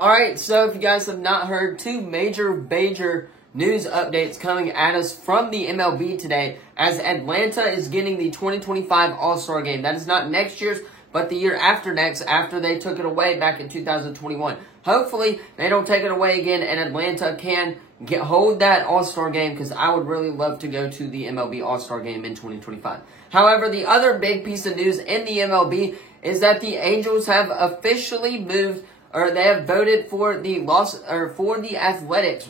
Alright, so if you guys have not heard, two major news updates coming at us from the MLB today, as Atlanta is getting the 2025 All-Star Game. That is not next year's, but the year after next, after they took it away back in 2021. Hopefully, they don't take it away again, and Atlanta can hold that All-Star Game, because I would really love to go to the MLB All-Star Game in 2025. However, the other big piece of news in the MLB is that the Angels have officially moved, or they have voted for the Athletics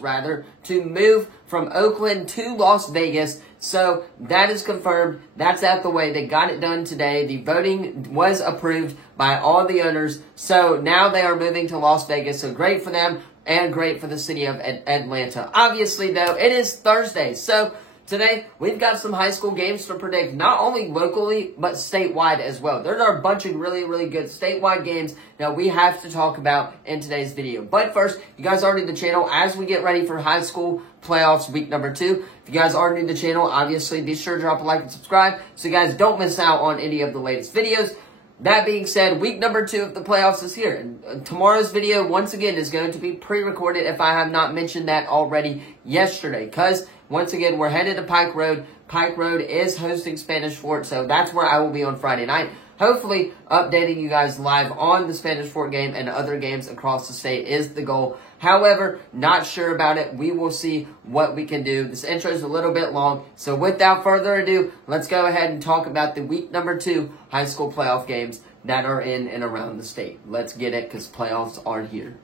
to move from Oakland to Las Vegas. So that is confirmed. That's out the way. They got it done today. The voting was approved by all the owners. So now they are moving to Las Vegas. So great for them and great for the city of Atlanta. Obviously, though, it is Thursday. So today, we've got some high school games to predict, not only locally, but statewide as well. There are a bunch of really good statewide games that we have to talk about in today's video. But first, you guys are new to the channel as we get ready for high school playoffs week number 2. If you guys are new to the channel, obviously be sure to drop a like and subscribe so you guys don't miss out on any of the latest videos. That being said, week number 2 of the playoffs is here. And tomorrow's video, once again, is going to be pre-recorded if I have not mentioned that already yesterday. Because, once again, we're headed to Pike Road. Pike Road is hosting Spanish Fort, so that's where I will be on Friday night. Hopefully, updating you guys live on the Spanish Fort game and other games across the state is the goal. However, not sure about it. We will see what we can do. This intro is a little bit long, so without further ado, let's go ahead and talk about the week number 2 high school playoff games that are in and around the state. Let's get it, because playoffs are here.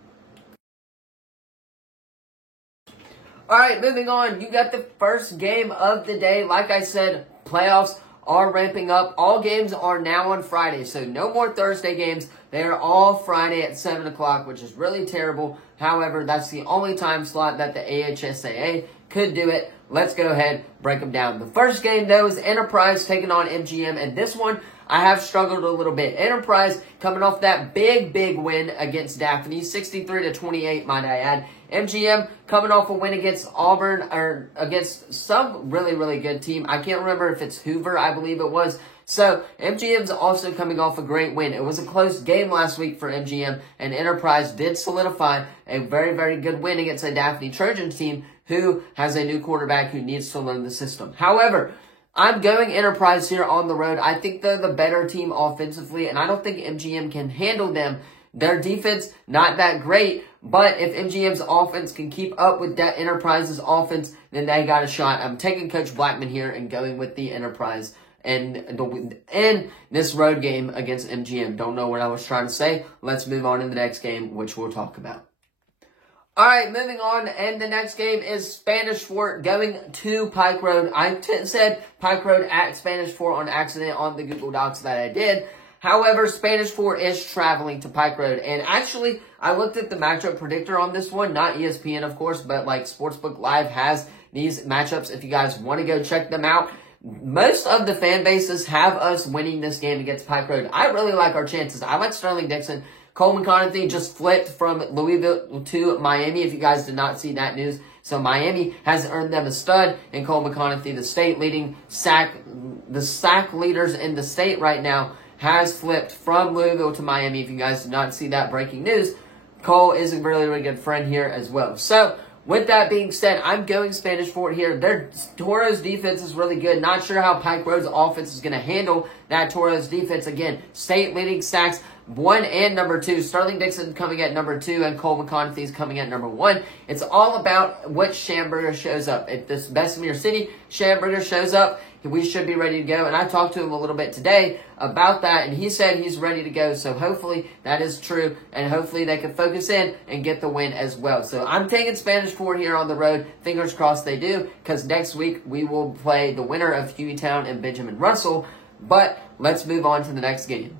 Alright, moving on. You got the first game of the day. Like I said, playoffs are ramping up. All games are now on Friday, so no more Thursday games. They are all Friday at 7 o'clock, which is really terrible. However, that's the only time slot that the AHSAA could do it. Let's go ahead, break them down. The first game, though, is Enterprise taking on MGM, and this one, I have struggled a little bit. Enterprise coming off that big win against Daphne, 63-28, might I add. MGM coming off a win against Auburn, or against some really good team. I can't remember if it's Hoover, I believe it was. So, MGM's also coming off a great win. It was a close game last week for MGM, and Enterprise did solidify a very good win against a Daphne Trojans team who has a new quarterback who needs to learn the system. However, I'm going Enterprise here on the road. I think they're the better team offensively, and I don't think MGM can handle them. Their defense, not that great, but if MGM's offense can keep up with that Enterprise's offense, then they got a shot. I'm taking Coach Blackman here and going with the Enterprise and this road game against MGM. Don't know what I was trying to say. Let's move on to the next game, which we'll talk about. Alright, moving on, and the next game is Spanish Fort going to Pike Road. I said Pike Road at Spanish Fort on accident on the Google Docs that I did. However, Spanish Fort is traveling to Pike Road. And actually, I looked at the matchup predictor on this one. Not ESPN, of course, but like Sportsbook Live has these matchups if you guys want to go check them out. Most of the fan bases have us winning this game against Pike Road. I really like our chances. I like Sterling Dixon. Cole McConaughey just flipped from Louisville to Miami, if you guys did not see that news. So Miami has earned them a stud, and Cole McConaughey, the sack leaders in the state right now, has flipped from Louisville to Miami. If you guys did not see that breaking news, Cole is a really good friend here as well. So, with that being said, I'm going Spanish Fort here. Their Toros defense is really good. Not sure how Pike Road's offense is going to handle that Toros defense. Again, state leading sacks 1 and number 2. Sterling Dixon coming at number 2, and Cole McConaughey is coming at number 1. It's all about which Schamberger shows up. If this Bessemer City Schamberger shows up, we should be ready to go. And I talked to him a little bit today about that, and he said he's ready to go. So hopefully that is true, and hopefully they can focus in and get the win as well. So I'm taking Spanish Fort here on the road. Fingers crossed they do, because next week we will play the winner of Hueytown and Benjamin Russell. But let's move on to the next game.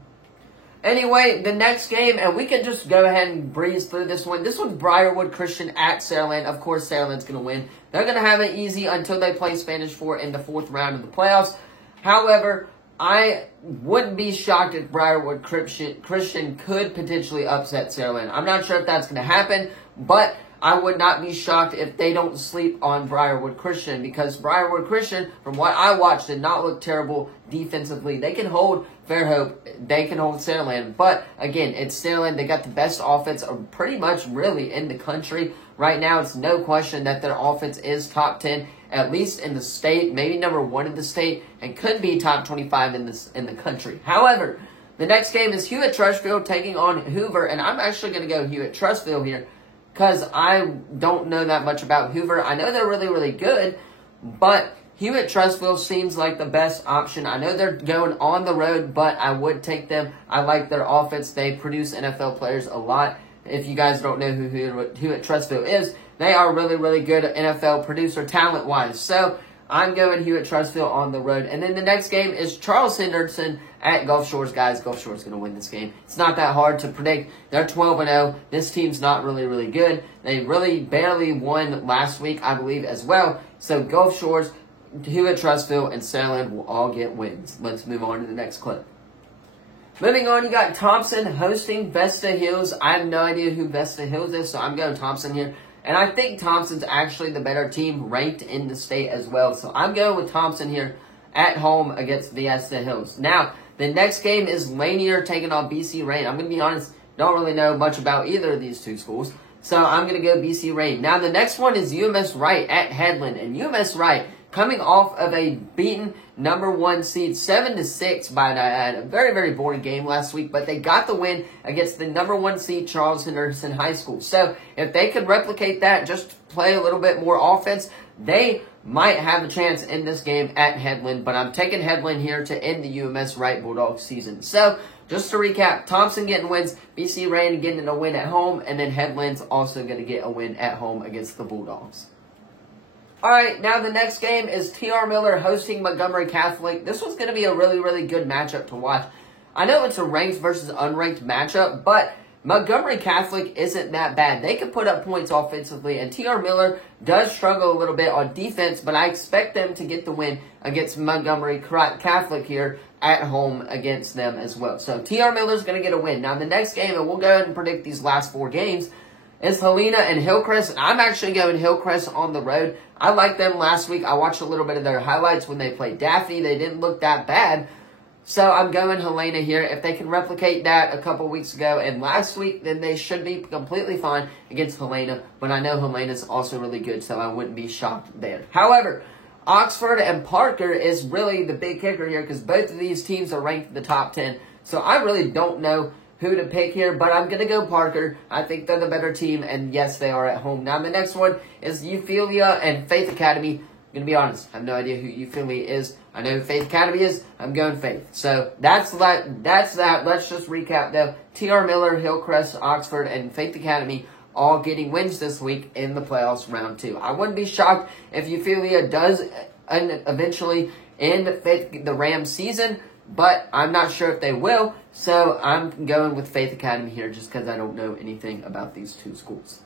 Anyway, the next game, and we can just go ahead and breeze through this one. This one's Briarwood Christian at Saraland. Of course, Saraland's going to win. They're going to have it easy until they play Spanish Fort in the 4th round of the playoffs. However, I wouldn't be shocked if Briarwood Christian could potentially upset Saraland. I'm not sure if that's going to happen, but I would not be shocked if they don't sleep on Briarwood Christian, because Briarwood Christian, from what I watched, did not look terrible defensively. They can hold Fairhope, they can hold Saraland, but again, it's Saraland. They got the best offense pretty much really in the country. Right now, it's no question that their offense is top 10, at least in the state, maybe number 1 in the state, and could be top 25 in the country. However, the next game is Hewitt-Trussville taking on Hoover, and I'm actually going to go Hewitt-Trussville here because I don't know that much about Hoover. I know they're really, really good, but Hewitt-Trussville seems like the best option. I know they're going on the road, but I would take them. I like their offense. They produce NFL players a lot. If you guys don't know who Hewitt-Trussville is, they are really, really good NFL producer talent-wise. So I'm going Hewitt-Trussville on the road. And then the next game is Charles Henderson at Gulf Shores. Guys, Gulf Shores going to win this game. It's not that hard to predict. They're 12-0. This team's not really, really good. They really barely won last week, I believe, as well. So Gulf Shores, Hewitt-Trussville, and Saraland will all get wins. Let's move on to the next clip. Moving on, you got Thompson hosting Vesta Hills. I have no idea who Vesta Hills is, so I'm going Thompson here. And I think Thompson's actually the better team ranked in the state as well. So I'm going with Thompson here at home against Vesta Hills. Now, the next game is Lanier taking on BC Rain. I'm going to be honest, don't really know much about either of these two schools. So I'm going to go BC Rain. Now, the next one is UMS Wright at Headland. And UMS Wright, coming off of a beaten number 1 seed, 7-6 by a very, very boring game last week, but they got the win against the number 1 seed Charles Henderson High School. So if they could replicate that, just play a little bit more offense, they might have a chance in this game at Headland. But I'm taking Headland here to end the UMS Wright Bulldogs season. So just to recap, Thompson getting wins, BC Rain getting a win at home, and then Headland's also going to get a win at home against the Bulldogs. Alright, now the next game is T.R. Miller hosting Montgomery Catholic. This one's going to be a really, really good matchup to watch. I know it's a ranked versus unranked matchup, but Montgomery Catholic isn't that bad. They can put up points offensively, and T.R. Miller does struggle a little bit on defense, but I expect them to get the win against Montgomery Catholic here at home against them as well. So T.R. Miller's going to get a win. Now the next game, and we'll go ahead and predict these last 4 games, is Helena and Hillcrest. I'm actually going Hillcrest on the road. I liked them last week. I watched a little bit of their highlights when they played Daphne. They didn't look that bad. So I'm going Helena here. If they can replicate that a couple weeks ago and last week, then they should be completely fine against Helena. But I know Helena's also really good, so I wouldn't be shocked there. However, Oxford and Parker is really the big kicker here because both of these teams are ranked in the top 10. So I really don't know who to pick here, but I'm going to go Parker. I think they're the better team, and yes, they are at home. Now, the next one is Euphilia and Faith Academy. I'm going to be honest, I have no idea who Euphilia is. I know who Faith Academy is. I'm going Faith. So, that's that. Let's just recap, though. T.R. Miller, Hillcrest, Oxford, and Faith Academy all getting wins this week in the playoffs round 2. I wouldn't be shocked if Euphilia does eventually end the Rams season, but I'm not sure if they will, so I'm going with Faith Academy here just because I don't know anything about these two schools.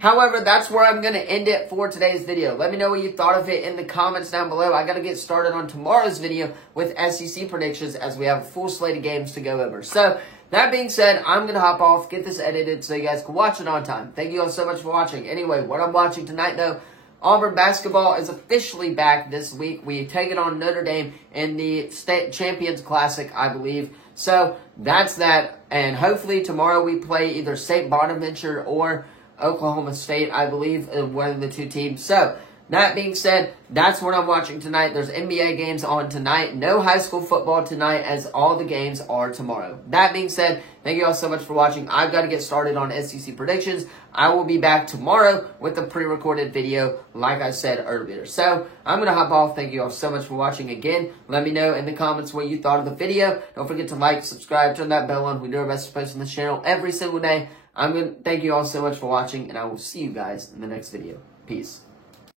However, that's where I'm going to end it for today's video. Let me know what you thought of it in the comments down below. I got to get started on tomorrow's video with SEC predictions as we have a full slate of games to go over. So, that being said, I'm going to hop off, get this edited so you guys can watch it on time. Thank you all so much for watching. Anyway, what I'm watching tonight, though, Auburn basketball is officially back this week. We take it on Notre Dame in the State Champions Classic, I believe. So, that's that. And hopefully tomorrow we play either St. Bonaventure or Oklahoma State, I believe, one of the two teams. So, that being said, that's what I'm watching tonight. There's NBA games on tonight. No high school football tonight as all the games are tomorrow. That being said, thank you all so much for watching. I've got to get started on SEC predictions. I will be back tomorrow with a pre-recorded video, like I said earlier. So, I'm going to hop off. Thank you all so much for watching again. Let me know in the comments what you thought of the video. Don't forget to like, subscribe, turn that bell on. We do our best to post on this channel every single day. I'm going to thank you all so much for watching, and I will see you guys in the next video. Peace.